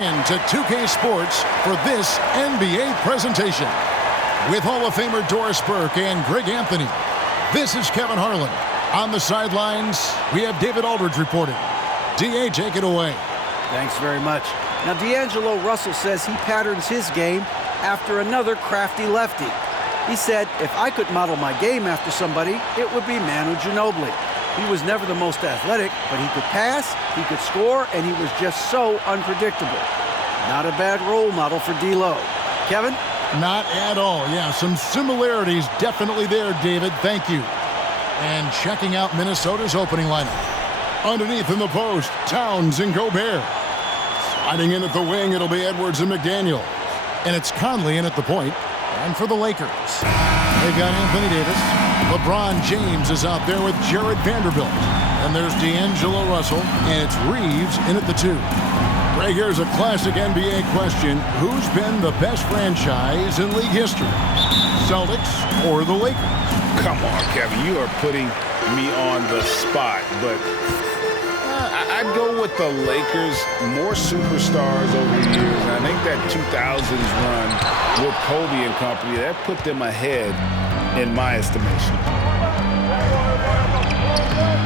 To 2K Sports for this NBA presentation. With Hall of Famer Doris Burke and Greg Anthony, this is Kevin Harlan. On the sidelines, we have David Aldridge reporting. D.A., take it away. Thanks very much. Now, D'Angelo Russell says he patterns his game after another crafty lefty. He said, if I could model my game after somebody, it would be Manu Ginobili. He was never the most athletic, but he could pass, he could score, and he was just so unpredictable. Not a bad role model for D'Lo. Kevin? Not at all. Yeah, some similarities definitely there, David. Thank you. And checking out Minnesota's opening lineup. Underneath in the post, Towns and Gobert. Sliding in at the wing, it'll be Edwards and McDaniel. And it's Conley in at the point. And for the Lakers, they've got Anthony Davis. LeBron James is out there with Jared Vanderbilt. And there's D'Angelo Russell, and it's Reeves in at the 2. Greg, here's a classic NBA question. Who's been the best franchise in league history? Celtics or the Lakers? Come on, Kevin. You are putting me on the spot, but I'd go with the Lakers. More superstars over the years. And I think that 2000s run with Kobe and company, that put them ahead in my estimation.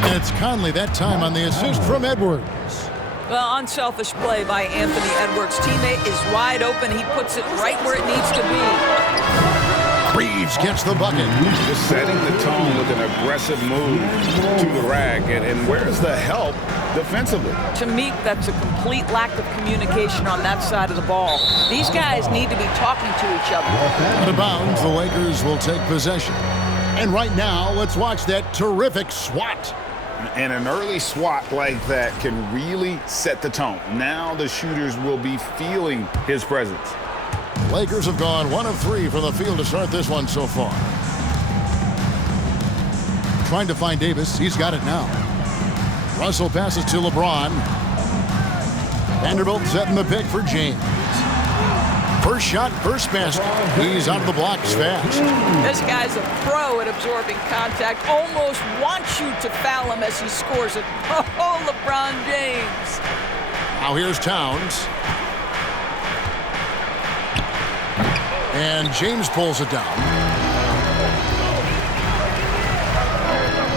And it's Conley that time on the assist from Edwards. Well, unselfish play by Anthony Edwards. Teammate is wide open. He puts it right where it needs to be. Reeves gets the bucket. Just setting the tone with an aggressive move to the rack. And where's the help defensively? To me, that's a complete lack of communication on that side of the ball. These guys need to be talking to each other. Out of bounds, the Lakers will take possession. And right now, let's watch that terrific swat. And an early swat like that can really set the tone. Now the shooters will be feeling his presence. Lakers have gone 1 of 3 from the field to start this one so far. Trying to find Davis. He's got it now. Russell passes to LeBron. Vanderbilt setting the pick for James. First shot, first basket. He's out of the blocks fast. This guy's a pro at absorbing contact. Almost wants you to foul him as he scores it. Oh, LeBron James. Now here's Towns. And James pulls it down.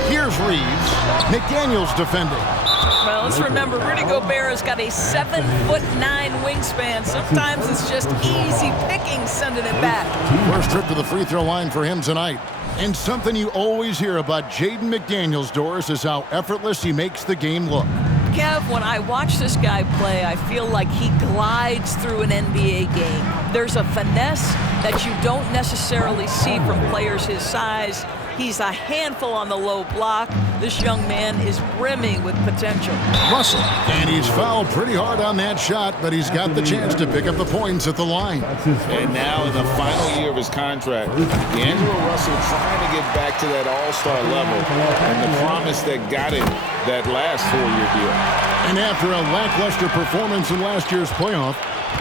Here's Reeves. McDaniel's defending. Well, let's remember, Rudy Gobert has got a 7'9" wingspan. Sometimes it's just easy picking sending it back. First trip to the free throw line for him tonight. And something you always hear about Jaden McDaniels, Doris, is how effortless he makes the game look. Kev, when I watch this guy play, I feel like he glides through an NBA game. There's a finesse that you don't necessarily see from players his size. He's a handful on the low block. This young man is brimming with potential. Russell, and he's fouled pretty hard on that shot, but he's got the chance to pick up the points at the line. And now in the final year of his contract, D'Angelo Russell trying to get back to that all-star level and the promise that got him that last 4-year deal. And after a lackluster performance in last year's playoff,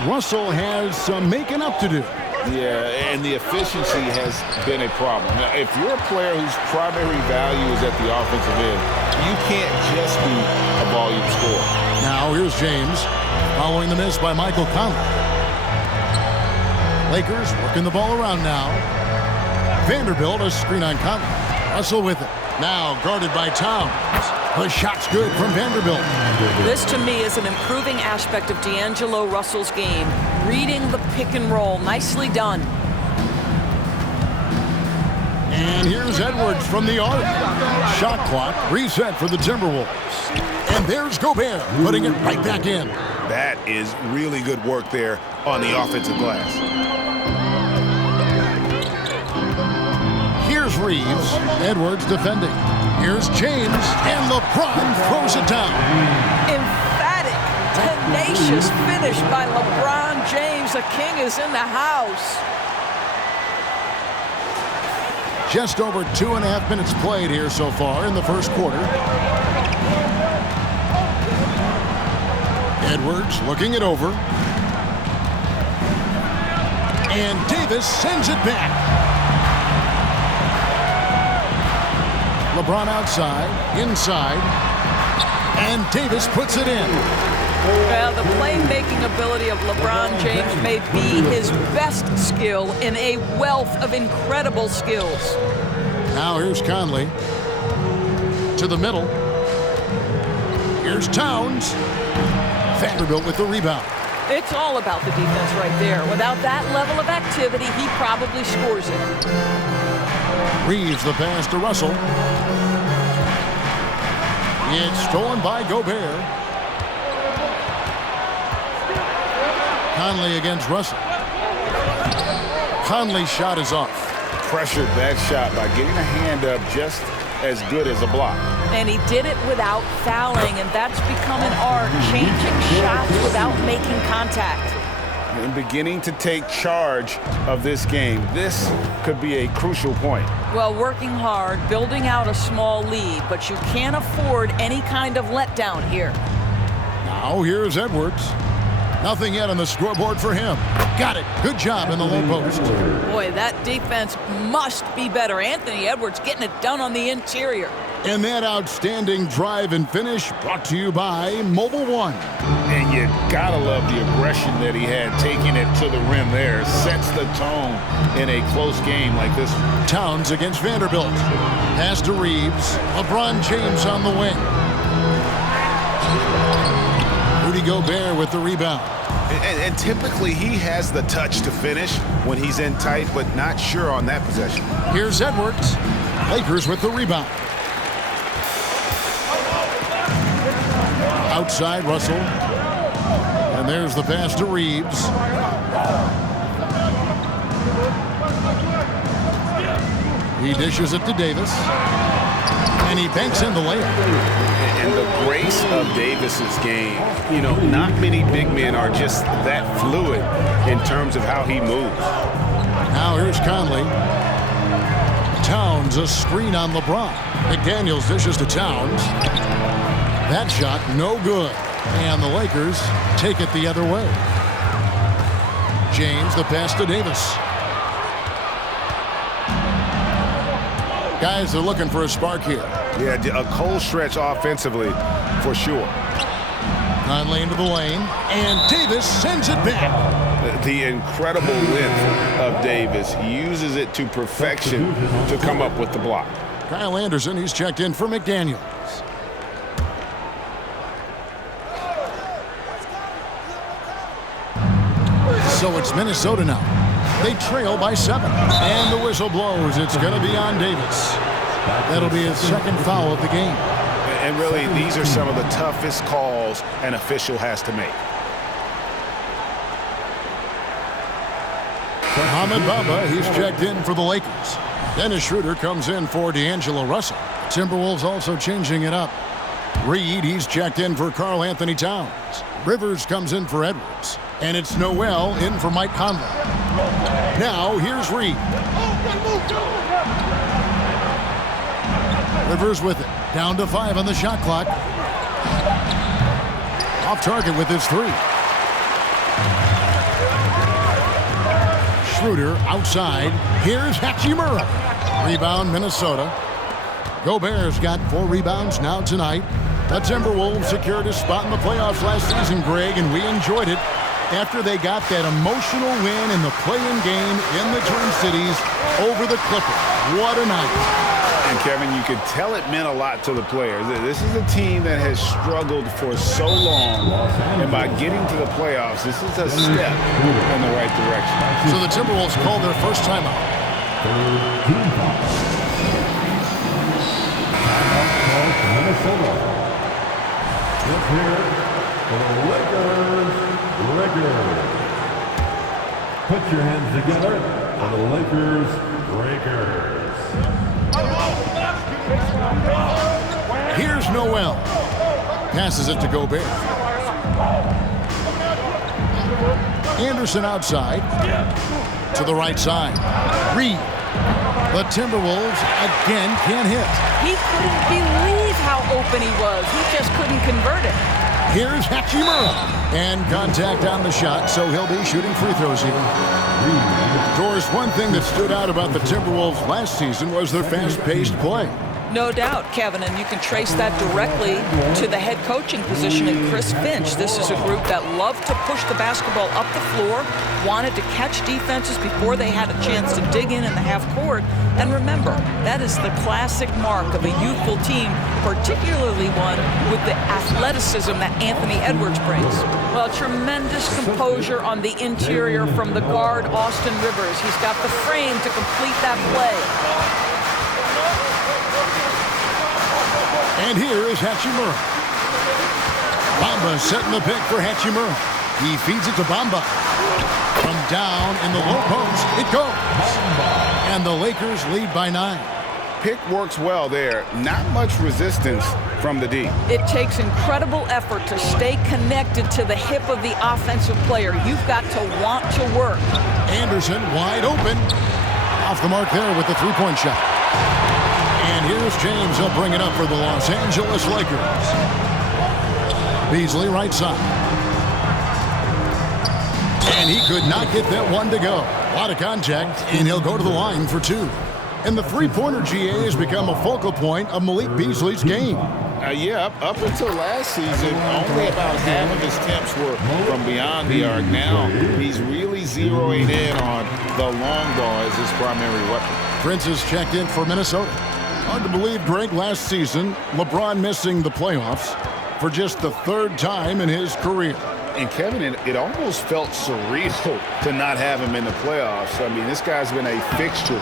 Russell has some making up to do. Yeah, and the efficiency has been a problem. Now, if you're a player whose primary value is at the offensive end, you can't just be a volume scorer. Now here's James, following the miss by Michael Conley. Lakers working the ball around now. Vanderbilt, a screen on Conley. Russell with it. Now guarded by Towns. The shot's good from Vanderbilt. This, to me, is an improving aspect of D'Angelo Russell's game. Reading the pick and roll. Nicely done. And here's Edwards from the arc. Shot clock reset for the Timberwolves. And there's Gobert putting it right back in. That is really good work there on the offensive glass. Here's Reeves. Edwards defending. Here's James, and LeBron throws it down. Emphatic, tenacious finish by LeBron James. The king is in the house. Just over 2.5 minutes played here so far in the first quarter. Edwards looking it over. And Davis sends it back. LeBron outside, inside, and Davis puts it in. Well, the playmaking ability of LeBron James may be his best skill in a wealth of incredible skills. Now here's Conley. To the middle. Here's Towns. Vanderbilt with the rebound. It's all about the defense right there. Without that level of activity, he probably scores it. Reeves the pass to Russell. It's stolen by Gobert. Conley against Russell. Conley's shot is off. Pressured that shot by getting a hand up just as good as a block. And he did it without fouling, and that's become an art, changing shots without making contact. And beginning to take charge of this game. This could be a crucial point. Well, working hard, building out a small lead, but you can't afford any kind of letdown here. Now here's Edwards. Nothing yet on the scoreboard for him. Got it. Good job in the low post. Boy, that defense must be better. Anthony Edwards getting it done on the interior. And that outstanding drive and finish brought to you by Mobile One. And you gotta love the aggression that he had, taking it to the rim there. Sets the tone in a close game like this. Towns against Vanderbilt. Pass to Reeves. LeBron James on the wing. Rudy Gobert with the rebound. And typically he has the touch to finish when he's in tight, but not sure on that possession. Here's Edwards. Lakers with the rebound. Outside Russell. And there's the pass to Reeves. He dishes it to Davis. And he banks in the layup. And the grace of Davis's game, you know, not many big men are just that fluid in terms of how he moves. Now here's Conley. Towns, a screen on LeBron. McDaniels dishes to Towns. That shot, no good. And the Lakers take it the other way. James, the pass to Davis. Guys are looking for a spark here. Yeah, a cold stretch offensively, for sure. Conley into the lane, and Davis sends it back. The incredible width of Davis. He uses it to perfection to come up with the block. Kyle Anderson, he's checked in for McDaniels. So it's Minnesota now. They trail by 7. And the whistle blows. It's going to be on Davis. That'll be his second foul of the game. And really, these are some of the toughest calls an official has to make. Mohamed Bamba, he's checked in for the Lakers. Dennis Schroeder comes in for D'Angelo Russell. Timberwolves also changing it up. Reed, he's checked in for Karl Anthony Towns. Rivers comes in for Edwards. And it's Noel in for Mike Conley. Now, here's Reed. Rivers with it. Down to 5 on the shot clock. Off target with his 3. Schroeder outside. Here's Hachimura. Rebound, Minnesota. Gobert's got 4 rebounds now tonight. The Timberwolves secured a spot in the playoffs last season, Greg, and we enjoyed it after they got that emotional win in the play-in game in the Twin Cities over the Clippers. What a night. And Kevin, you could tell it meant a lot to the players. This is a team that has struggled for so long, and by getting to the playoffs, this is a step in the right direction. So the Timberwolves called their first timeout. Minnesota. Let's hear it for the Lakers. Put your hands together for the Lakers. Here's Noel. Passes it to Gobert. Anderson outside. To the right side. Reed. The Timberwolves again can't hit. He couldn't believe how open he was. He just couldn't convert it. Here's Hachimura. And contact on the shot, so he'll be shooting free throws here. Doris, one thing that stood out about the Timberwolves last season was their fast-paced play. No doubt, Kevin, and you can trace that directly to the head coaching position in Chris Finch. This is a group that loved to push the basketball up the floor, wanted to catch defenses before they had a chance to dig in the half court. And remember, that is the classic mark of a youthful team, particularly one with the athleticism that Anthony Edwards brings. Well, tremendous composure on the interior from the guard, Austin Rivers. He's got the frame to complete that play. And here is Hachimura. Bamba setting the pick for Hachimura. He feeds it to Bamba. From down in the low post, it goes. And the Lakers lead by 9. Pick works well there. Not much resistance from the D. It takes incredible effort to stay connected to the hip of the offensive player. You've got to want to work. Anderson wide open. Off the mark there with the three-point shot. And here's James. He'll bring it up for the Los Angeles Lakers. Beasley right side. And he could not get that one to go. A lot of contact, and he'll go to the line for 2. And the three-pointer, GA, has become a focal point of Malik Beasley's game. Yeah, up until last season, only about half of his attempts were from beyond the arc. Now he's really zeroing in on the long ball as his primary weapon. Prince is checked in for Minnesota. Hard to believe, Greg, last season, LeBron missing the playoffs for just the 3rd time in his career. And Kevin, it almost felt surreal to not have him in the playoffs. I mean, this guy's been a fixture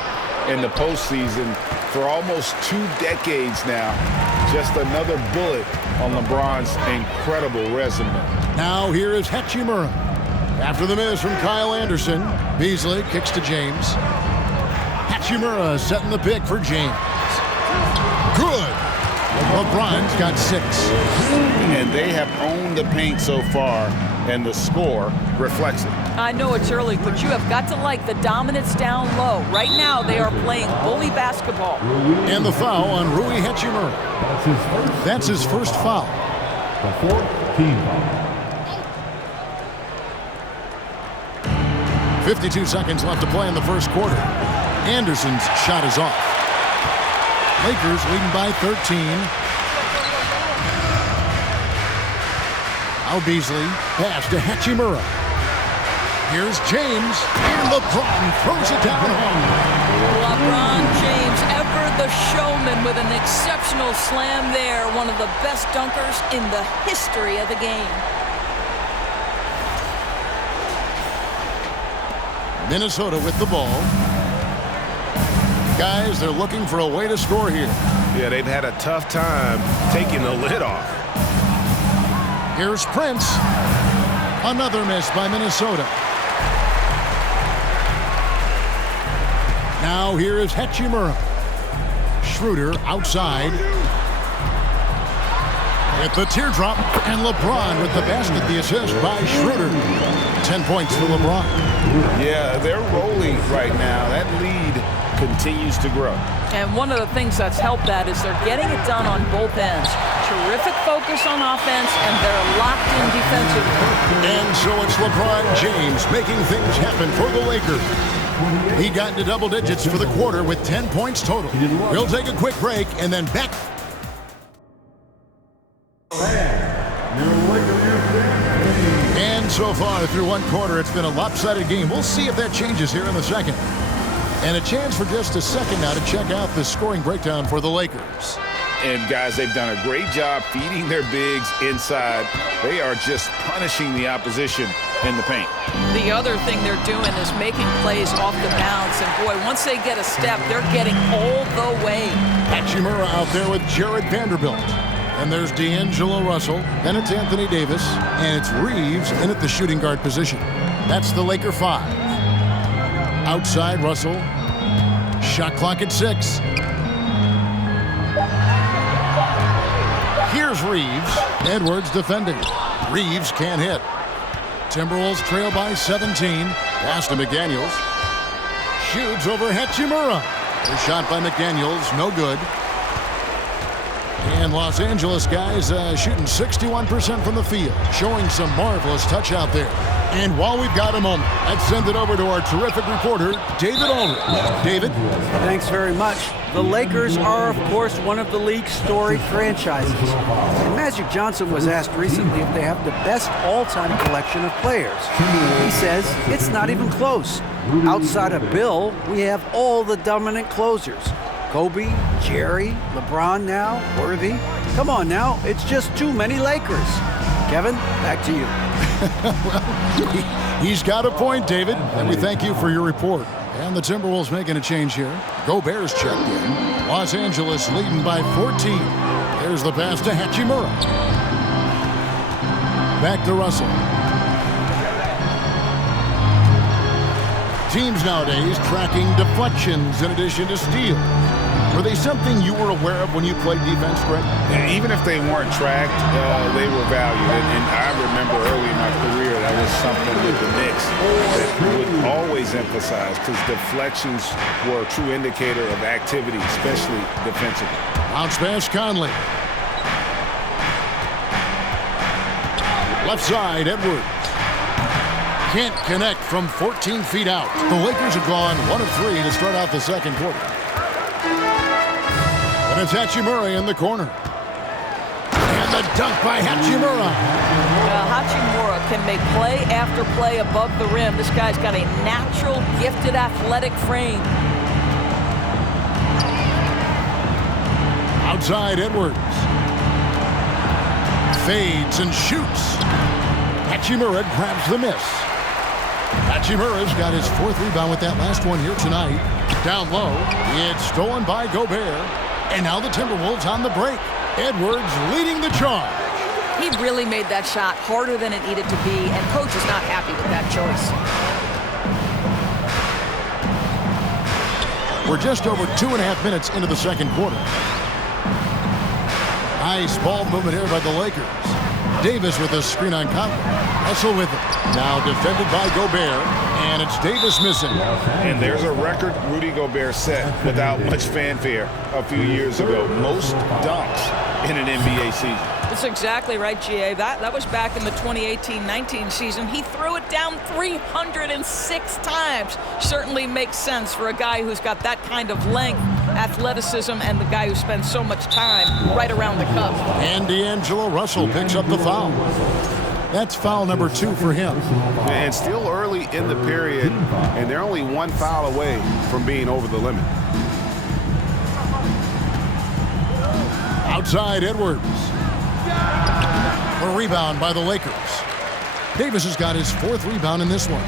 in the postseason for almost 2 decades now. Just another bullet on LeBron's incredible resume. Now here is Hachimura. After the miss from Kyle Anderson, Beasley kicks to James. Hachimura setting the pick for James. Good. LeBron's got 6. And they have owned the paint so far, and the score reflects it. I know it's early, but you have got to like the dominance down low. Right now, they are playing bully basketball. And the foul on Rui Hachimura. That's his first foul. The 4th team foul. 52 seconds left to play in the first quarter. Anderson's shot is off. Lakers leading by 13. Now Beasley, pass to Hachimura. Here's James, and LeBron throws it down home. LeBron James, ever the showman, with an exceptional slam there. One of the best dunkers in the history of the game. Minnesota with the ball. Guys, they're looking for a way to score here. Yeah, they've had a tough time taking the lid off. Here's Prince. Another miss by Minnesota. Now here is Hachimura. Schroeder outside. With the teardrop, and LeBron with the basket, the assist by Schroeder. 10 points for LeBron. Yeah, they're rolling right now. That lead continues to grow. And one of the things that's helped that is they're getting it done on both ends. Terrific focus on offense, and they're locked in defensively. And so it's LeBron James making things happen for the Lakers. He got into double digits for the quarter with 10 points total. We'll take a quick break and then back. And so far through one quarter, it's been a lopsided game. We'll see if that changes here in the second. And a chance for just a second now to check out the scoring breakdown for the Lakers. And guys, they've done a great job feeding their bigs inside. They are just punishing the opposition in the paint. The other thing they're doing is making plays off the bounce. And boy, once they get a step, they're getting all the way. Hachimura out there with Jared Vanderbilt. And there's D'Angelo Russell. Then it's Anthony Davis. And it's Reeves in at the shooting guard position. That's the Laker 5. Outside, Russell. Shot clock at 6. Here's Reeves. Edwards defending. Reeves can't hit. Timberwolves trail by 17. Pass to McDaniels. Shoots over Hachimura. A shot by McDaniels, no good. And Los Angeles guys shooting 61% from the field, showing some marvelous touch out there. And while we've got a moment, let's send it over to our terrific reporter, David Ulrich. David? Thanks very much. The Lakers are, of course, one of the league's storied franchises. And Magic Johnson was asked recently if they have the best all-time collection of players. He says it's not even close. Outside of Bill, we have all the dominant closers. Kobe, Jerry, LeBron now, Worthy. Come on now, it's just too many Lakers. Kevin, back to you. Well, he's got a point, David, and we thank you for your report. And the Timberwolves making a change here. Gobert's checked in. Los Angeles leading by 14. There's the pass to Hachimura. Back to Russell. Teams nowadays tracking deflections in addition to steals. Were they something you were aware of when you played defense, Greg? Yeah, even if they weren't tracked, they were valued. And I remember early in my career, that was something with the Knicks that would always emphasize, because deflections were a true indicator of activity, especially defensively. Bounce pass, Conley. Left side, Edwards. Can't connect from 14 feet out. The Lakers have gone 1 of 3 to start out the second quarter. And it's Hachimura in the corner. And the dunk by Hachimura. Hachimura can make play after play above the rim. This guy's got a natural, gifted, athletic frame. Outside, Edwards. Fades and shoots. Hachimura grabs the miss. Hachimura's got his 4th rebound with that last one here tonight. Down low, it's stolen by Gobert. And now the Timberwolves on the break. Edwards leading the charge. He really made that shot harder than it needed to be, and coach is not happy with that choice. We're just over 2.5 minutes into the second quarter. Nice ball movement here by the Lakers. Davis with a screen on Conley. Russell with it. Now defended by Gobert, and it's Davis missing. And there's a record Rudy Gobert set without much fanfare a few years ago. Most dunks in an NBA season. That's exactly right, GA. That was back in the 2018-19 season. He threw it down 306 times. Certainly makes sense for a guy who's got that kind of length, athleticism, and the guy who spends so much time right around the cup. And D'Angelo Russell picks up the foul. That's foul number 2 for him. And still early in the period, and they're only 1 foul away from being over the limit. Outside, Edwards. A rebound by the Lakers. Davis has got his 4th rebound in this one.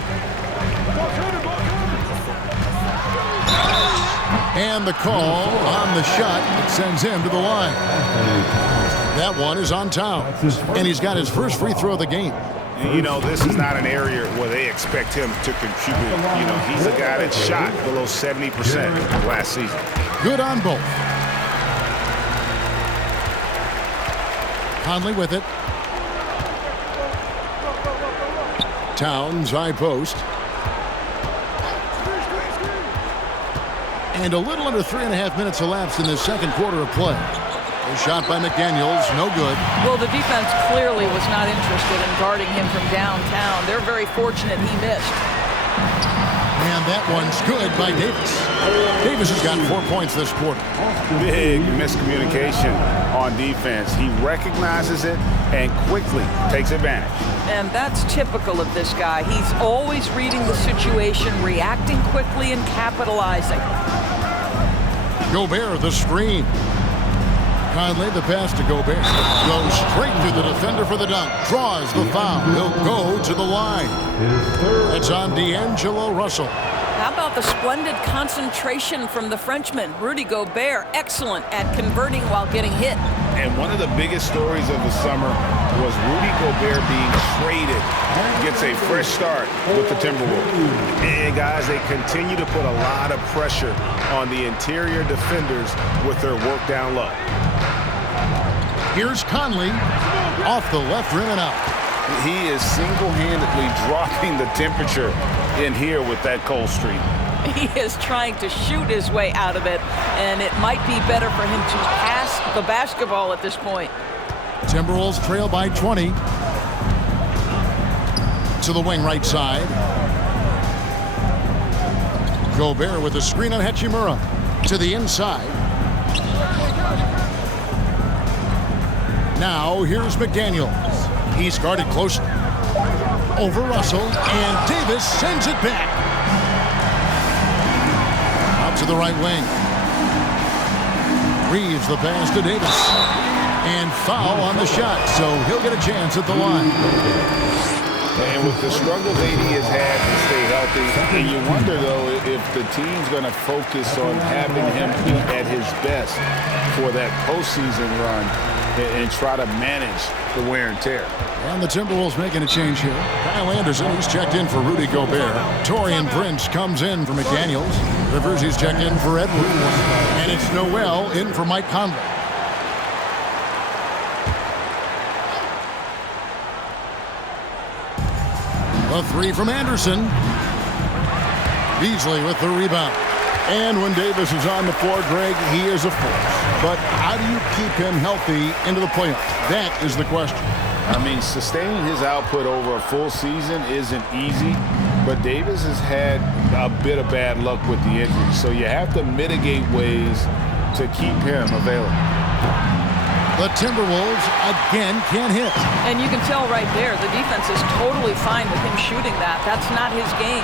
And the call on the shot that sends him to the line. That one is on Towns, and he's got his first free throw of the game. You know, this is not an area where they expect him to contribute. You know, he's a guy that shot below 70% last season. Good on both. Conley with it. Towns, high post. And a little under 3.5 minutes elapsed in the second quarter of play. A shot by McDaniels, no good. Well, the defense clearly was not interested in guarding him from downtown. They're very fortunate he missed. And that one's good by Davis. Davis has got 4 points this quarter. Big miscommunication on defense. He recognizes it and quickly takes advantage. And that's typical of this guy. He's always reading the situation, reacting quickly, and capitalizing. Gobert, the screen. Conley, the pass to Gobert. Goes straight through the defender for the dunk. Draws the foul. He'll go to the line. It's on D'Angelo Russell. How about the splendid concentration from the Frenchman, Rudy Gobert? Excellent at converting while getting hit. And one of the biggest stories of the summer was Rudy Gobert being traded. Gets a fresh start with the Timberwolves. And guys, they continue to put a lot of pressure on the interior defenders with their work down low. Here's Conley off the left rim and out. He is single-handedly dropping the temperature in here with that cold streak. He is trying to shoot his way out of it, and it might be better for him to pass the basketball at this point. Timberwolves trail by 20. To the wing right side. Gobert with the screen on Hachimura. To the inside. Now here's McDaniels. He's guarded closely. Over Russell, and Davis sends it back. Out to the right wing. Reeves the pass to Davis. And foul on the shot, so he'll get a chance at the line. And with the struggles AD has had to stay healthy, and you wonder, though, if the team's going to focus on having him be at his best for that postseason run and try to manage the wear and tear. And the Timberwolves making a change here. Kyle Anderson, he's checked in for Rudy Gobert. Taurean Prince comes in for McDaniels. Rivers, he's checked in for Edwards. And it's Noel in for Mike Conley. A three from Anderson. Beasley with the rebound. And when Davis is on the floor, Greg, he is a force. But how do you keep him healthy into the playoffs? That is the question. I mean, sustaining his output over a full season isn't easy, but Davis has had a bit of bad luck with the injury, so you have to mitigate ways to keep him available. The Timberwolves again can't hit. And you can tell right there, the defense is totally fine with him shooting that. That's not his game.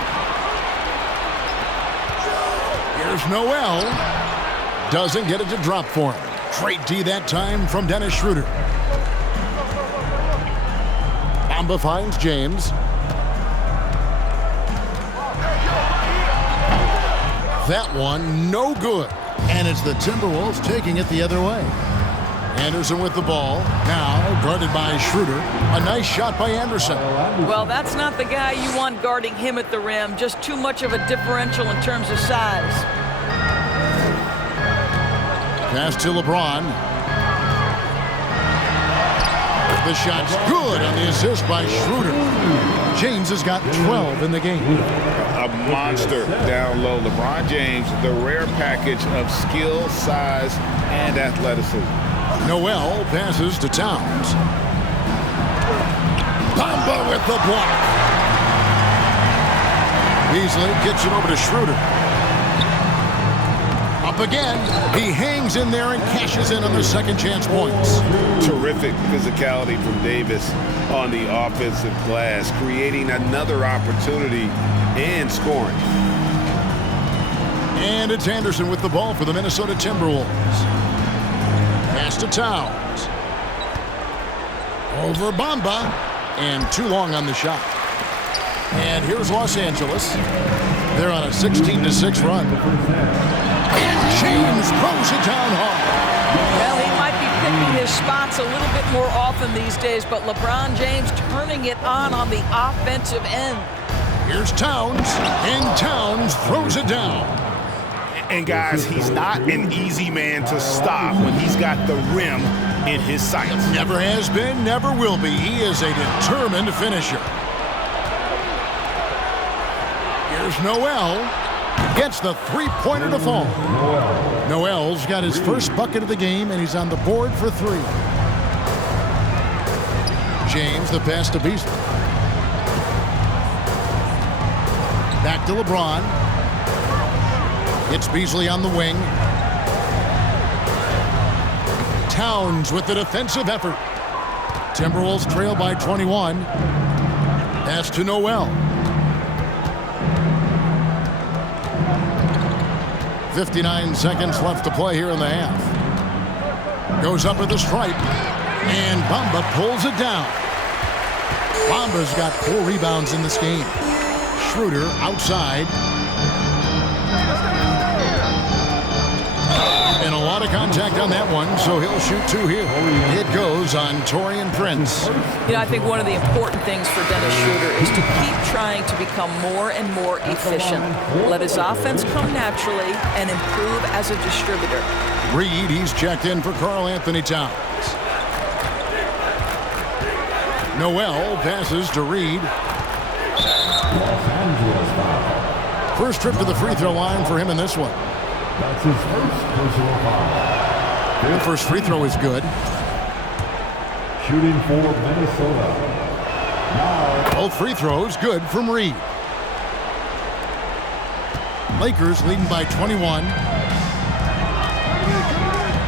Here's Noel. Doesn't get it to drop for him. Straight D that time from Dennis Schroeder. Bamba finds James. That one no good. And it's the Timberwolves taking it the other way. Anderson with the ball. Now guarded by Schroeder. A nice shot by Anderson. Well, that's not the guy you want guarding him at the rim. Just too much of a differential in terms of size. Pass to LeBron. The shot's good on the assist by Schroeder. James has got 12 in the game. A monster down low. LeBron James, the rare package of skill, size, and athleticism. Noel passes to Towns. Bamba with the block. Beasley gets it over to Schroeder. Up again. He hangs in there and cashes in on the second chance points. Terrific physicality from Davis on the offensive glass, creating another opportunity and scoring. And it's Anderson with the ball for the Minnesota Timberwolves. Pass to Towns. Over Bamba. And too long on the shot. And here's Los Angeles. They're on a 16-6 run. And James throws it down hard. Well, he might be picking his spots a little bit more often these days, but LeBron James turning it on the offensive end. Here's Towns. And Towns throws it down. And guys, he's not an easy man to stop when he's got the rim in his sights. Never has been, never will be. He is a determined finisher. Here's Noel. Gets the three-pointer to fall. Noel's got his first bucket of the game, and he's on the board for three. James, the pass to Beasley. Back to LeBron. It's Beasley on the wing. Towns with the defensive effort. Timberwolves trail by 21. Pass to Noel. 59 seconds left to play here in the half. Goes up with the stripe. And Bamba pulls it down. Bamba's got 4 rebounds in this game. Schroeder outside. And a lot of contact on that one, so he'll shoot 2 here. It goes on Taurean Prince. You know, I think one of the important things for Dennis Schroeder is to keep trying to become more and more efficient. Let his offense come naturally and improve as a distributor. Reed, he's checked in for Karl Anthony Towns. Noel passes to Reed. First trip to the free throw line for him in this one. That's his first personal foul. The first free throw is good. Shooting for Minnesota. Now, Both free throws good from Reed. Lakers leading by 21.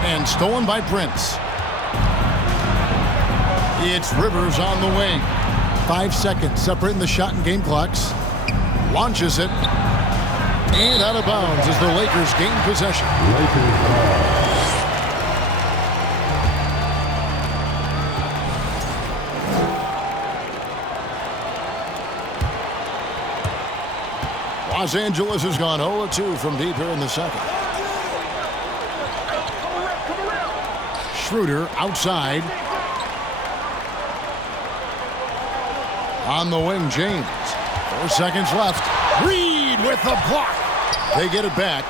And stolen by Prince. It's Rivers on the wing. 5 seconds separating the shot and game clocks. Launches it. And out of bounds as the Lakers gain possession. Los Angeles has gone 0-2 from deep here in the second. Schroeder outside. On the wing, James. 4 seconds left. Reed with the block. They get it back.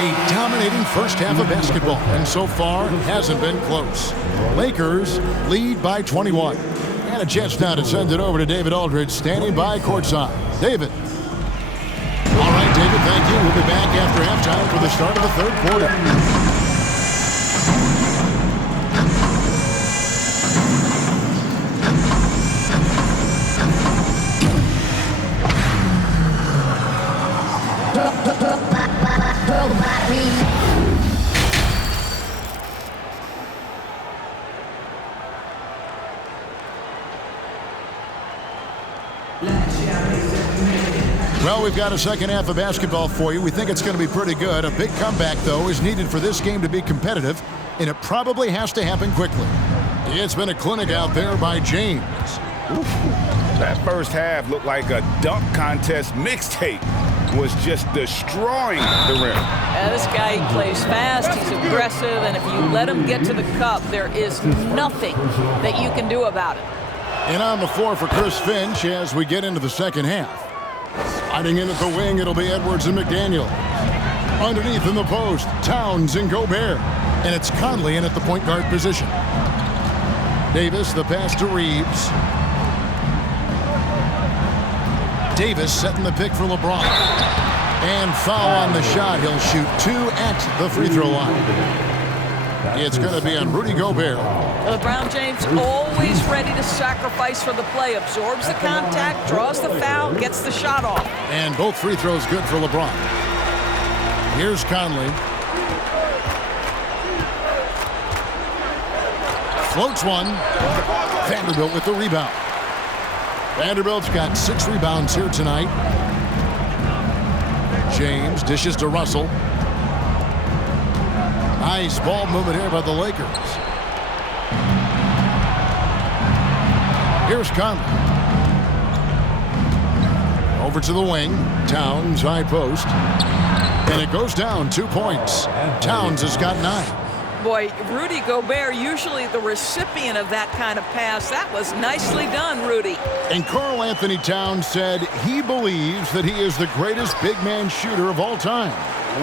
A dominating first half of basketball, and so far hasn't been close. Lakers lead by 21. And a chance now to send it over to David Aldridge, standing by courtside. David. All right, David, thank you. We'll be back after halftime for the start of the third quarter. Well, we've got a second half of basketball for you. We think it's going to be pretty good. A big comeback, though, is needed for this game to be competitive, and it probably has to happen quickly. It's been a clinic out there by James. That first half looked like a dunk contest mixtape. Was just destroying the rim. This guy, he plays fast, he's aggressive, and if you let him get to the cup, there is nothing that you can do about it. And on the floor for Chris Finch as we get into the second half. Sliding in at the wing, it'll be Edwards and McDaniel. Underneath in the post, Towns and Gobert. And it's Conley in at the point guard position. Davis, the pass to Reeves. Davis setting the pick for LeBron. And foul on the shot. He'll shoot 2 at the free throw line. It's going to be on Rudy Gobert. LeBron James always ready to sacrifice for the play. Absorbs the contact, draws the foul, gets the shot off. And both free throws good for LeBron. Here's Conley. Floats one. Vanderbilt with the rebound. Vanderbilt's got 6 rebounds here tonight. James dishes to Russell. Nice ball movement here by the Lakers. Here's Conley. Over to the wing. Towns, high post. And it goes down 2 points. Towns has got 9. Boy, Rudy Gobert, usually the recipient of that kind of pass. That was nicely done, Rudy. And Karl Anthony Towns said he believes that he is the greatest big man shooter of all time.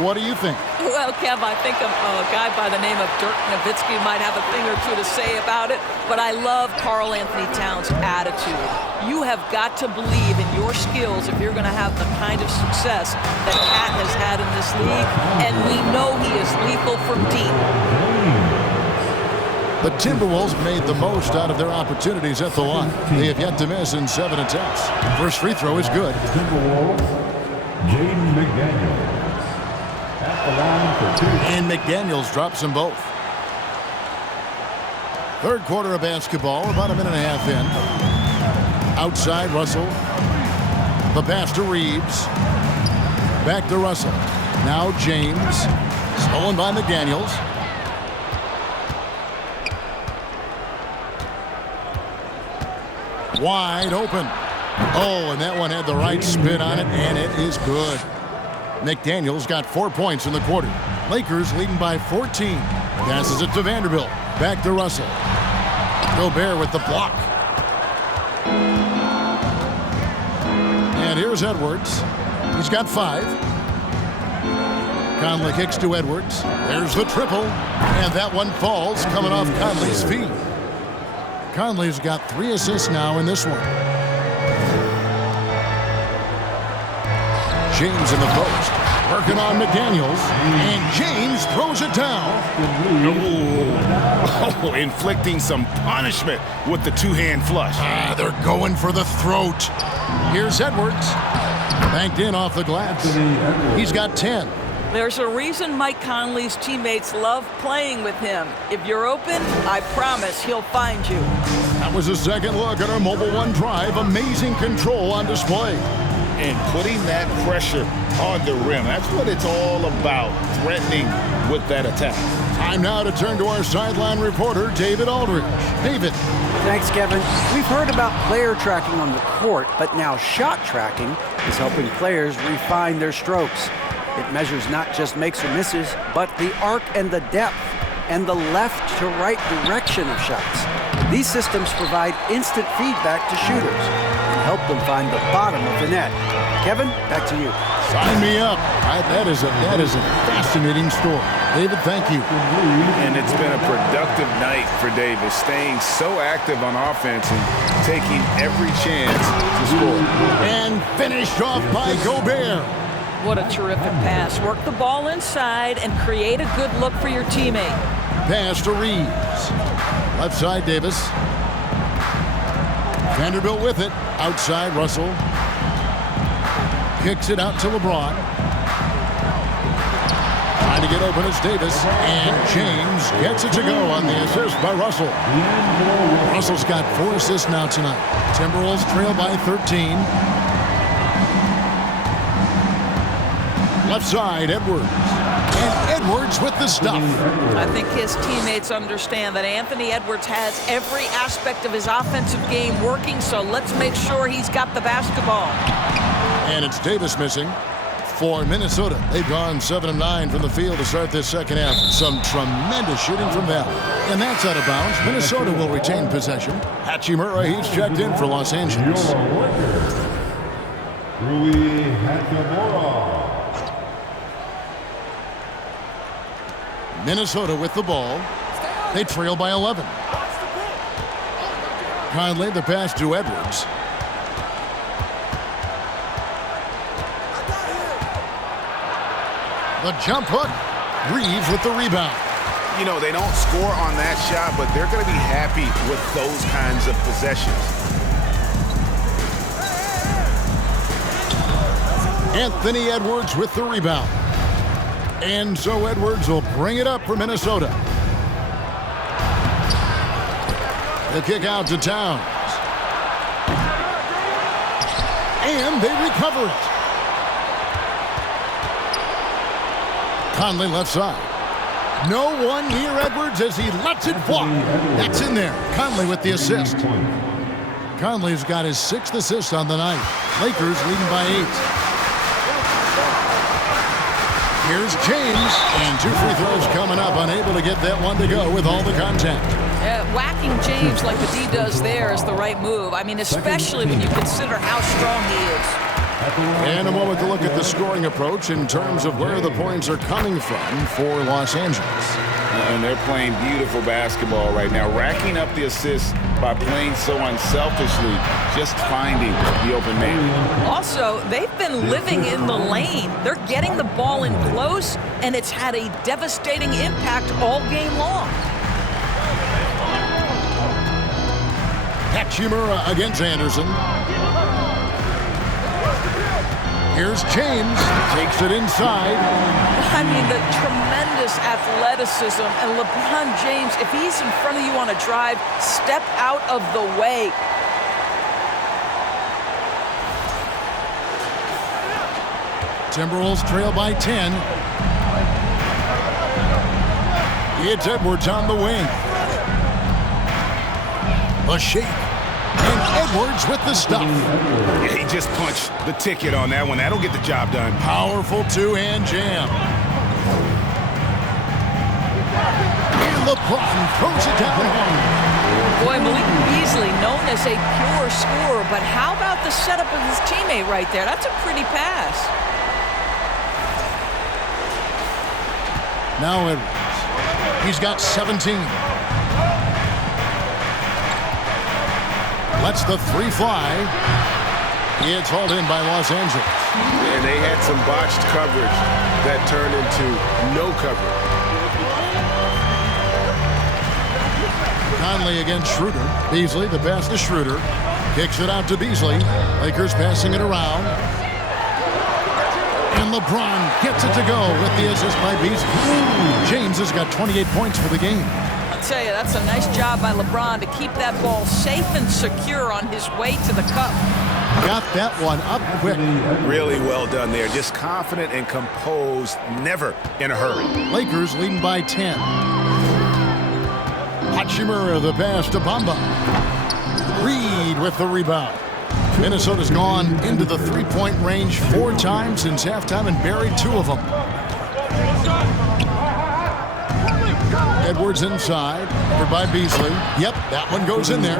What do you think? Well, Kev, I think a guy by the name of Dirk Nowitzki might have a thing or two to say about it, but I love Karl Anthony Towns' attitude. You have got to believe in your skills if you're going to have the kind of success that Cat has had in this league, and we know he is lethal from deep. The Timberwolves made the most out of their opportunities at the line. They have yet to miss in 7 attempts. First free throw is good. Timberwolves, Jaden McDaniel. At the line for 2. And McDaniels drops them both. Third quarter of basketball, about a minute and a half in. Outside, Russell. The pass to Reeves. Back to Russell. Now James. Stolen by McDaniels. Wide open. Oh, and that one had the right spin on it, and it is good. McDaniels got 4 points in the quarter. Lakers leading by 14. Passes it to Vanderbilt. Back to Russell. Gobert with the block. And here's Edwards. He's got 5. Conley kicks to Edwards. There's the triple. And that one falls coming off Conley's feet. Conley's got 3 assists now in this one. James in the post. Working on McDaniels. And James throws it down. Oh, inflicting some punishment with the 2-hand flush. They're going for the throat. Here's Edwards. Banked in off the glass. He's got 10. There's a reason Mike Conley's teammates love playing with him. If you're open, I promise he'll find you. That was a second look at our Mobile One drive. Amazing control on display. And putting that pressure on the rim. That's what it's all about, threatening with that attack. Time now to turn to our sideline reporter, David Aldridge. David. Thanks, Kevin. We've heard about player tracking on the court, but now shot tracking is helping players refine their strokes. It measures not just makes or misses, but the arc and the depth and the left to right direction of shots. These systems provide instant feedback to shooters and help them find the bottom of the net. Kevin, back to you. Sign me up. That is a fascinating story. David, thank you. And it's been a productive night for Davis, staying so active on offense and taking every chance to score. And finished off by Gobert. What a terrific pass. Work the ball inside and create a good look for your teammate. Pass to Reeves. Left side, Davis. Vanderbilt with it. Outside, Russell. Kicks it out to LeBron. Trying to get open is Davis. And James gets it to go on the assist by Russell. Russell's got 4 assists now tonight. Timberwolves trail by 13. Left side, Edwards. And Edwards with the stuff. I think his teammates understand that Anthony Edwards has every aspect of his offensive game working, so let's make sure he's got the basketball. And it's Davis missing for Minnesota. They've gone 7 of 9 from the field to start this second half. Some tremendous shooting from them. And that's out of bounds. Minnesota will retain possession. Hachimura, he's checked in for Los Angeles. Rui Hachimura. Minnesota with the ball. They trail by 11. Conley, the pass to Edwards. The jump hook. Reeves with the rebound. You know, they don't score on that shot, but they're going to be happy with those kinds of possessions. Anthony Edwards with the rebound. And so Edwards will bring it up for Minnesota. The kick out to Towns. And they recover it. Conley left side. No one near Edwards as he lets it fly. That's in there. Conley with the assist. Conley's got his 6th assist on the night. Lakers leading by 8. Here's James, and 2 free throws coming up, unable to get that one to go with all the contact. Whacking James like the D does there is the right move. I mean, especially when you consider how strong he is. And a moment to look at the scoring approach in terms of where the points are coming from for Los Angeles. And they're playing beautiful basketball right now, racking up the assists by playing so unselfishly, just finding the open man. Also, they've been living in the lane. They're getting the ball in close, and it's had a devastating impact all game long. Hachimura against Anderson. Here's James. Takes it inside. I mean, the tremendous athleticism. And LeBron James, if he's in front of you on a drive, step out of the way. Timberwolves trail by 10. It's Edwards on the wing. A shake. And Edwards with the stuff. Yeah, he just punched the ticket on that one. That'll get the job done. Powerful two-hand jam. And LeBron throws it down home. Boy, Malik Beasley, known as a pure scorer, but how about the setup of his teammate right there? That's a pretty pass. Now Edwards. He's got 17. Lets the 3 fly. It's hauled in by Los Angeles. And they had some botched coverage that turned into no coverage. Conley against Schroeder. Beasley, the pass to Schroeder. Kicks it out to Beasley. Lakers passing it around. And LeBron gets it to go with the assist by Beasley. James has got 28 points for the game. I'll tell you, that's a nice job by LeBron to keep that ball safe and secure on his way to the cup. Got that one up quick. Really well done there. Just confident and composed, never in a hurry. Lakers leading by 10. Hachimura the pass to Bamba. Reed with the rebound. Minnesota's gone into the three-point range 4 times since halftime and buried 2 of them. Edwards inside, covered by Beasley. Yep, that one goes in there.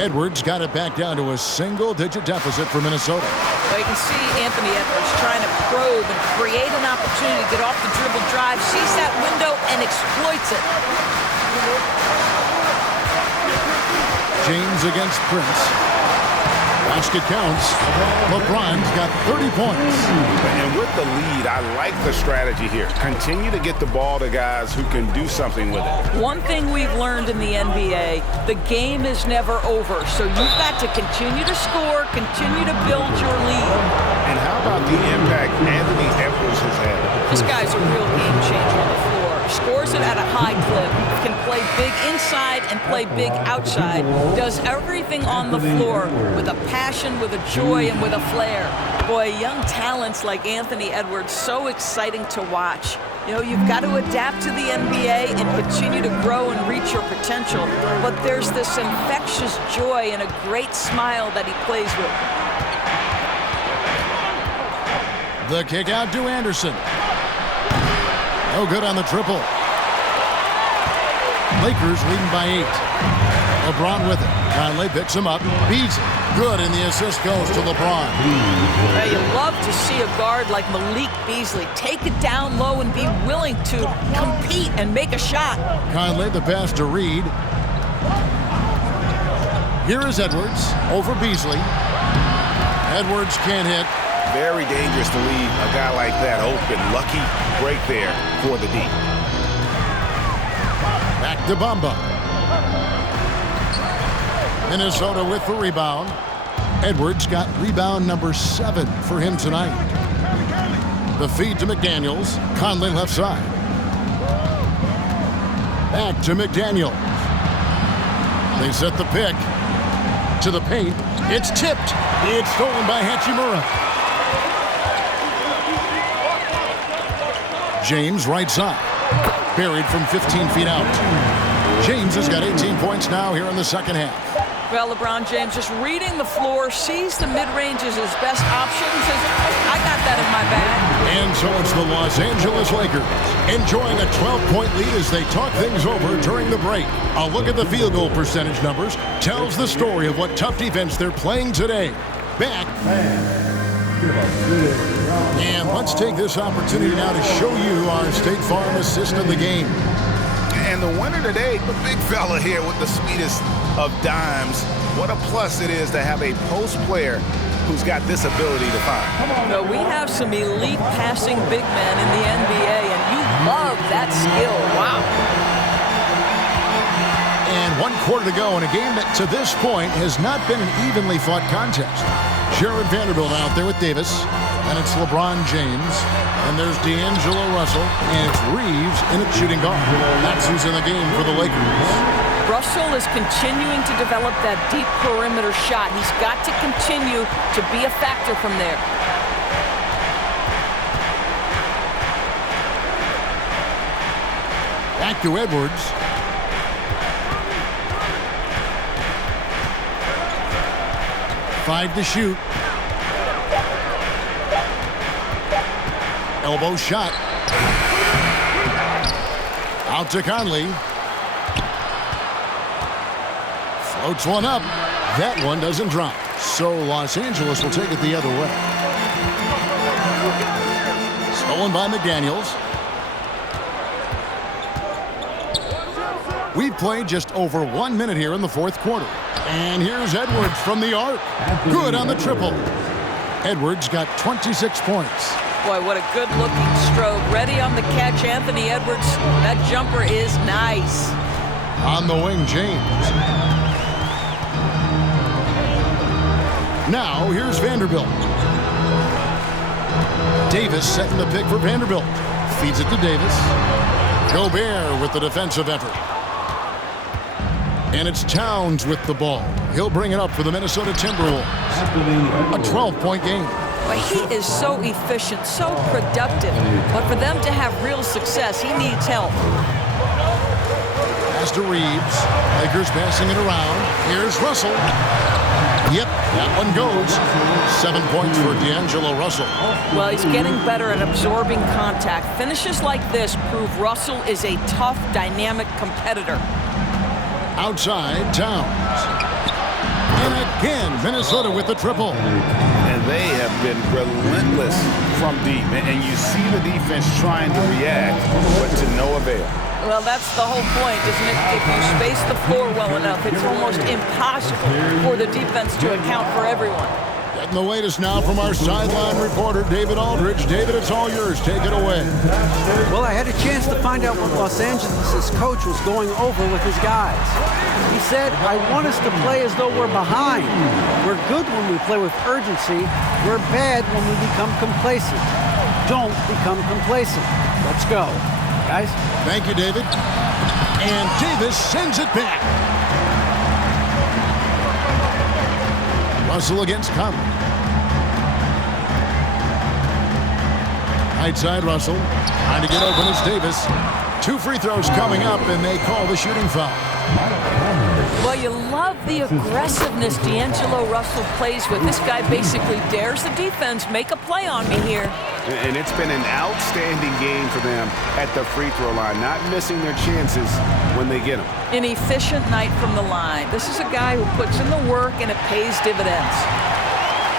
Edwards got it back down to a single-digit deficit for Minnesota. Well, you can see Anthony Edwards trying to probe and create an opportunity to get off the dribble drive, sees that window and exploits it. James against Prince. Basket counts. LeBron's got 30 points. And with the lead, I like the strategy here. Continue to get the ball to guys who can do something with it. One thing we've learned in the NBA, the game is never over. So you've got to continue to score, continue to build your lead. And how about the impact Anthony Edwards has had? This guy's a real game changer on the floor. Scores it at a high clip, can play big inside and play big outside, does everything on the floor with a passion, with a joy, and with a flair. Boy, young talents like Anthony Edwards, so exciting to watch. You know, you've got to adapt to the NBA and continue to grow and reach your potential, but there's this infectious joy and a great smile that he plays with. The kick out to Anderson. No good on the triple. Lakers leading by 8. LeBron with it. Conley picks him up. Beasley. Good, and the assist goes to LeBron. Well, you love to see a guard like Malik Beasley take it down low and be willing to compete and make a shot. Conley the pass to Reed. Here is Edwards over Beasley. Edwards can't hit. Very dangerous to leave a guy like that open. Lucky break there for the D. Back to Bamba. Minnesota with the rebound. Edwards got rebound number 7 for him tonight. The feed to McDaniels. Conley left side. Back to McDaniels. They set the pick to the paint. It's tipped. It's stolen by Hachimura. James right side. Buried from 15 feet out. James has got 18 points now here in the second half. Well, LeBron James just reading the floor, sees the mid-range as his best option, says, I got that in my bag. And so it's the Los Angeles Lakers enjoying a 12-point lead as they talk things over during the break. A look at the field goal percentage numbers tells the story of what tough defense they're playing today. Back. And let's take this opportunity now to show you our State Farm assist of the game. And the winner today, the big fella here with the sweetest of dimes. What a plus it is to have a post player who's got this ability to find. So we have some elite passing big men in the NBA, and you love that skill. Wow. And 1 quarter to go in a game that to this point has not been an evenly fought contest. Jared Vanderbilt out there with Davis, and it's LeBron James, and there's D'Angelo Russell, and it's Reeves in at shooting guard. That's who's in the game for the Lakers. Russell is continuing to develop that deep perimeter shot. He's got to continue to be a factor from there. Back to Edwards. Five to shoot. Elbow shot. Out to Conley. Floats one up. That one doesn't drop. So Los Angeles will take it the other way. Stolen by McDaniels. We've played just over 1 minute here in the fourth quarter. And here's Edwards from the arc. Good on the triple. Edwards got 26 points. Boy, what a good-looking stroke. Ready on the catch, Anthony Edwards. That jumper is nice. On the wing, James. Now, here's Vanderbilt. Davis setting the pick for Vanderbilt. Feeds it to Davis. Gobert with the defensive effort. And it's Towns with the ball. He'll bring it up for the Minnesota Timberwolves. A 12-point game. But he is so efficient, so productive. But for them to have real success, he needs help. Pass to Reeves. Lakers passing it around. Here's Russell. Yep, that one goes. 7 points for D'Angelo Russell. Well, he's getting better at absorbing contact. Finishes like this prove Russell is a tough, dynamic competitor. Outside, Towns. And again, Minnesota with the triple. And they have been relentless from deep. And you see the defense trying to react, but to no avail. Well, that's the whole point, isn't it? If you space the floor well enough, it's almost impossible for the defense to account for everyone. Getting the latest now from our sideline reporter, David Aldridge. David, it's all yours. Take it away. Well, I had a chance to find out what Los Angeles' coach was going over with his guys. He said, I want us to play as though we're behind. We're good when we play with urgency. We're bad when we become complacent. Don't become complacent. Let's go. Guys? Thank you, David. And Davis sends it back. Russell against Conley. Right side, Russell. Trying to get open is Davis. 2 free throws coming up, and they call the shooting foul. Well, you love the aggressiveness D'Angelo Russell plays with. This guy basically dares the defense. Make a play on me here. And it's been an outstanding game for them at the free throw line, not missing their chances when they get them. An efficient night from the line. This is a guy who puts in the work, and it pays dividends.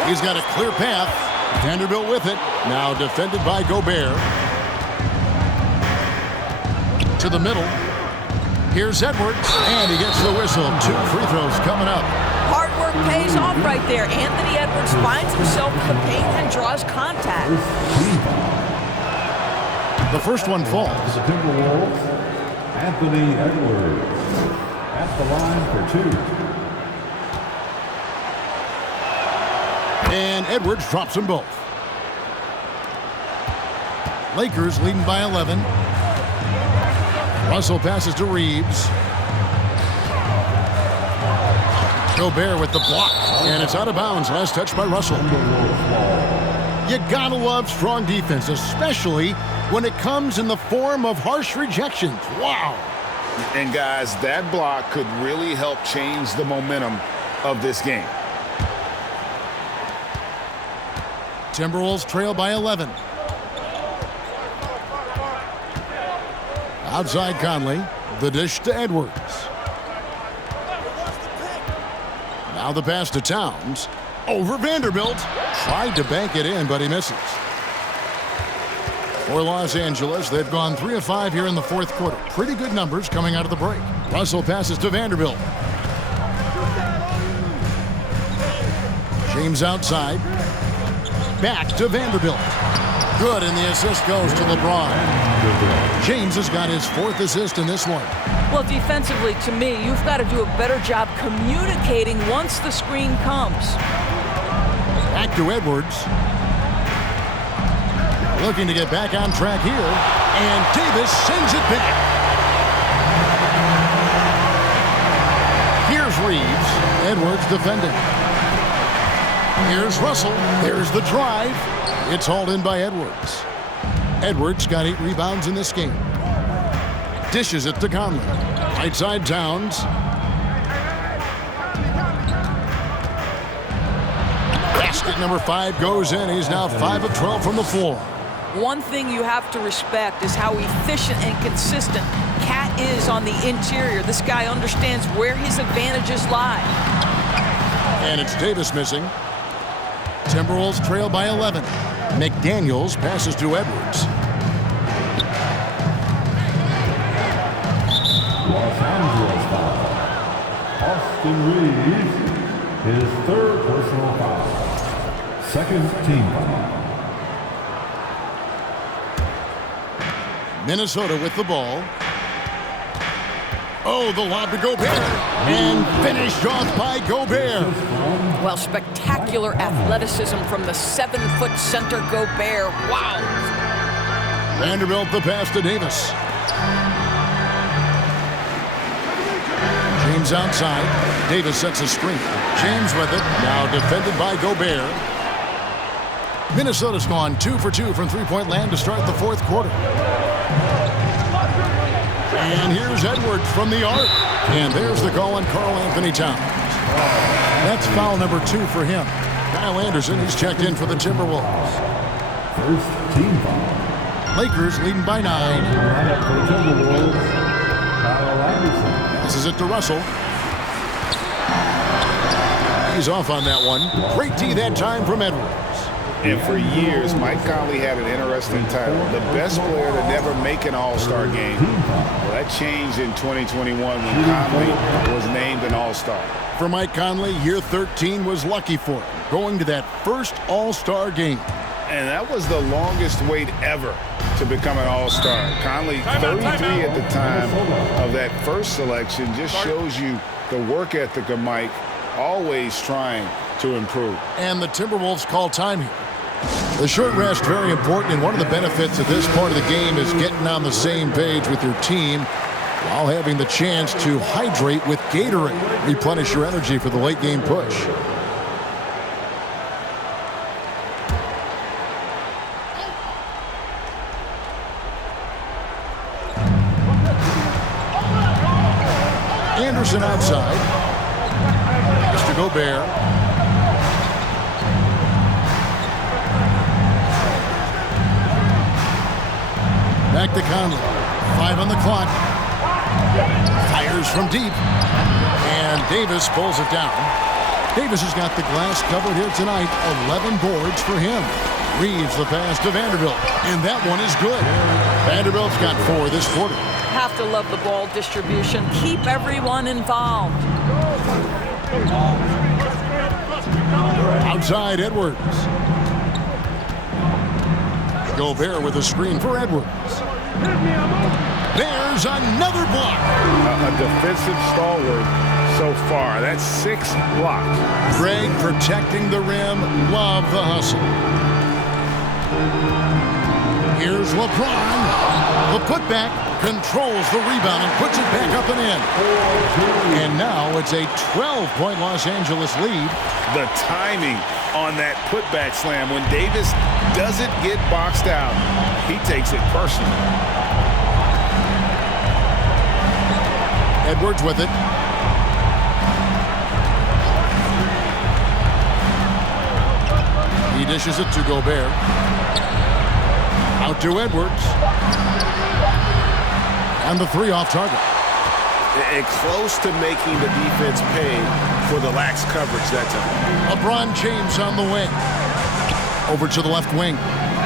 He's got a clear path. Vanderbilt with it. Now defended by Gobert. To the middle. Here's Edwards, and he gets the whistle. 2 free throws coming up. Hard work pays off right there. Anthony Edwards finds himself in the paint and draws contact. The first one falls. The Timberwolves, Anthony Edwards at the line for 2. And Edwards drops them both. Lakers leading by 11. Russell passes to Reeves. Gobert with the block, and it's out of bounds. Last touch by Russell. You gotta love strong defense, especially when it comes in the form of harsh rejections. Wow. And guys, that block could really help change the momentum of this game. Timberwolves trail by 11. Outside Conley, the dish to Edwards. Now the pass to Towns. Over Vanderbilt. Tried to bank it in, but he misses. For Los Angeles, they've gone 3 of 5 here in the fourth quarter. Pretty good numbers coming out of the break. Russell passes to Vanderbilt. James outside. Back to Vanderbilt. Good, and the assist goes to LeBron. James has got his 4th assist in this one. Well, defensively, to me, you've got to do a better job communicating once the screen comes. Back to Edwards. Looking to get back on track here. And Davis sends it back. Here's Reeves. Edwards defending. Here's Russell. There's the drive. It's hauled in by Edwards. Edwards got 8 rebounds in this game. Dishes it to Conley. Right side Towns. Basket number 5 goes in. He's now 5 of 12 from the floor. One thing you have to respect is how efficient and consistent Cat is on the interior. This guy understands where his advantages lie. And it's Davis missing. Timberwolves trail by 11. McDaniels passes to Edwards. Los Angeles foul. Austin Reeves, his 3rd personal foul. 2nd team foul. Minnesota with the ball. Oh, the lob to Gobert. And finished off by Gobert. Well, spectacular athleticism from the 7-foot center Gobert. Wow. Vanderbilt the pass to Davis. James outside. Davis sets a screen. James with it. Now defended by Gobert. Minnesota's gone 2 for 2 from three-point land to start the fourth quarter. And here's Edwards from the arc. And there's the call on Karl Anthony Towns. That's foul number 2 for him. Kyle Anderson, he's checked in for the Timberwolves. First team foul. Lakers leading by 9. For the Timberwolves, Kyle Anderson. Passes it to Russell. He's off on that one. Great D that time from Edwards. And for years, Mike Conley had an interesting title, the best player to never make an All-Star game. Well, that changed in 2021 when Conley was named an All-Star. For Mike Conley, year 13 was lucky for him, going to that first All-Star game. And that was the longest wait ever to become an All-Star. Conley, 33 at the time of that first selection, just shows you the work ethic of Mike, always trying to improve. And the Timberwolves call time here. The short rest, very important, and one of the benefits of this part of the game is getting on the same page with your team while having the chance to hydrate with Gatorade. Replenish your energy for the late game push. Anderson outside. Mr. Gobert. Back to Conley. 5 on the clock. Fires from deep. And Davis pulls it down. Davis has got the glass covered here tonight. 11 boards for him. Reeves the pass to Vanderbilt. And that one is good. Vanderbilt's got 4 this quarter. Have to love the ball distribution. Keep everyone involved. Outside Edwards. Gobert with a screen for Edwards. There's another block. A defensive stalwart so far. That's 6 blocks. Greg protecting the rim. Love the hustle. Here's LeBron. The putback controls the rebound and puts it back up and in. And now it's a 12-point Los Angeles lead. The timing on that putback slam. When Davis doesn't get boxed out, he takes it personally. Edwards with it. He dishes it to Gobert. Out to Edwards. And the 3 off target. And close to making the defense pay for the lax coverage that time. LeBron James on the wing. Over to the left wing.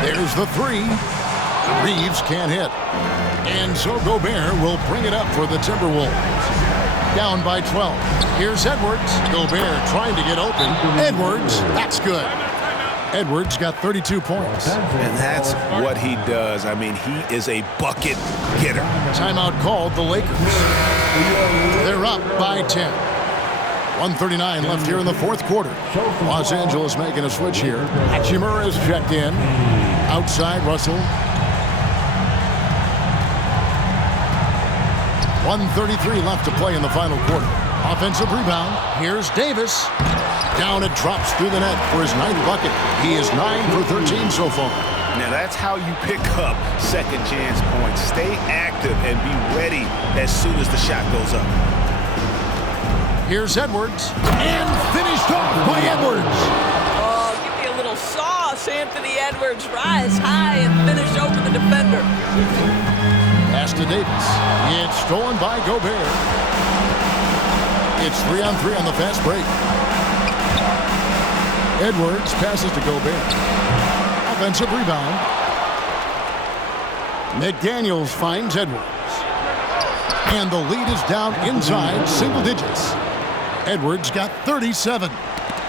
There's the 3. Reeves can't hit. And so Gobert will bring it up for the Timberwolves. Down by 12. Here's Edwards. Gobert trying to get open. Edwards, that's good. Edwards got 32 points. And that's what he does. I mean, he is a bucket getter. Timeout called the Lakers. They're up by 10. 1:39 left here in the fourth quarter. Los Angeles making a switch here. Hachimura is checked in. Outside Russell. 1:33 left to play in the final quarter. Offensive rebound. Here's Davis. Down it drops through the net for his 9th bucket. He is 9 for 13 so far. Now that's how you pick up second chance points. Stay active and be ready as soon as the shot goes up. Here's Edwards. And finished off by Edwards. Oh, give me a little sauce, Anthony Edwards. Rise high and finish over the defender. Pass to Davis. It's stolen by Gobert. It's 3-on-3 on the fast break. Edwards passes to Gobert. Offensive rebound. McDaniels finds Edwards. And the lead is down inside single digits. Edwards got 37.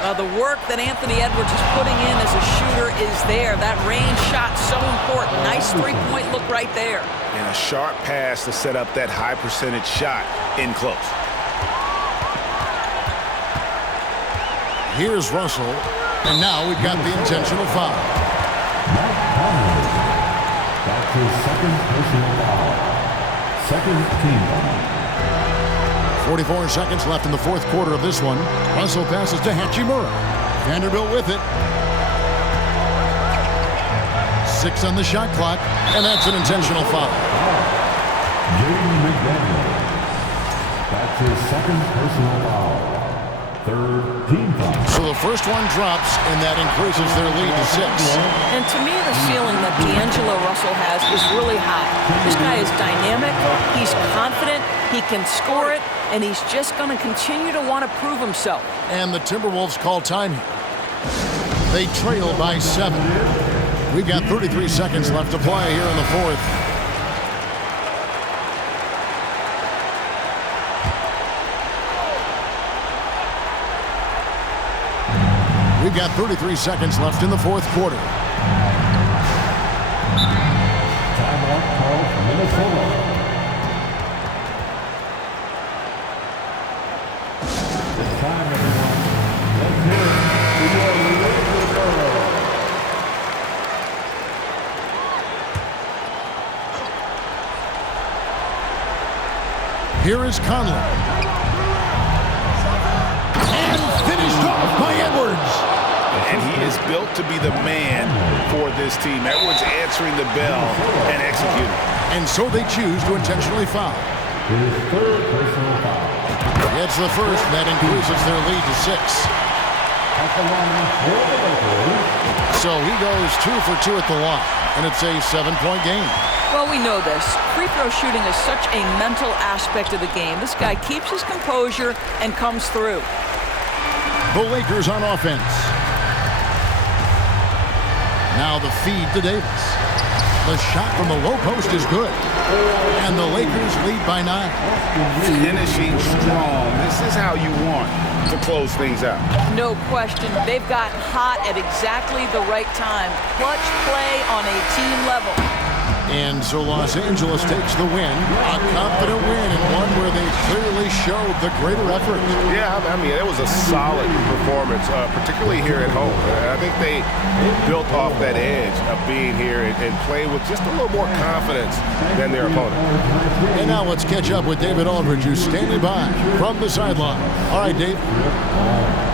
The work that Anthony Edwards is putting in as a shooter is there. That range shot so important. Nice three-point look right there. And a sharp pass to set up that high percentage shot in close. Here's Russell. And now we've got the intentional foul. That's his second personal foul. Second team foul. 44 seconds left in the fourth quarter of this one. Russell passes to Hachimura. Vanderbilt with it. 6 on the shot clock, and that's an intentional foul. Jaden McDaniel. That's his second personal foul. Third team foul. So the first one drops, and that increases their lead to 6. And to me, the ceiling that D'Angelo Russell has is really high. This guy is dynamic. He's confident. He can score it. And he's just going to continue to want to prove himself. And the Timberwolves call time here. They trail by 7. We've got 33 seconds left to play here in the fourth. We've got 33 seconds left in the fourth quarter. Timeout call for Minnesota. Time, everyone. Let's hear it for your Lakers girl. Here is Conley. And finished off by Edwards. And he is built to be the man for this team. Edwards answering the bell and executing. And so they choose to intentionally foul. His third personal foul. Gets the first, that increases their lead to 6. At the line for the Lakers. So he goes 2 for 2 at the line, and it's a 7-point game. Well, we know this. Free throw shooting is such a mental aspect of the game. This guy keeps his composure and comes through. The Lakers on offense. Now the feed to Davis. The shot from the low post is good. And the Lakers lead by 9. Finishing strong. This is how you want to close things out. No question. They've gotten hot at exactly the right time. Clutch play on a team level. And so Los Angeles takes the win. A confident win, and one where they clearly showed the greater effort. Yeah, I mean, it was a solid performance, particularly here at home. I think they built off that edge of being here and playing with just a little more confidence than their opponent. And now let's catch up with David Aldridge, who's standing by from the sideline. All right, Dave.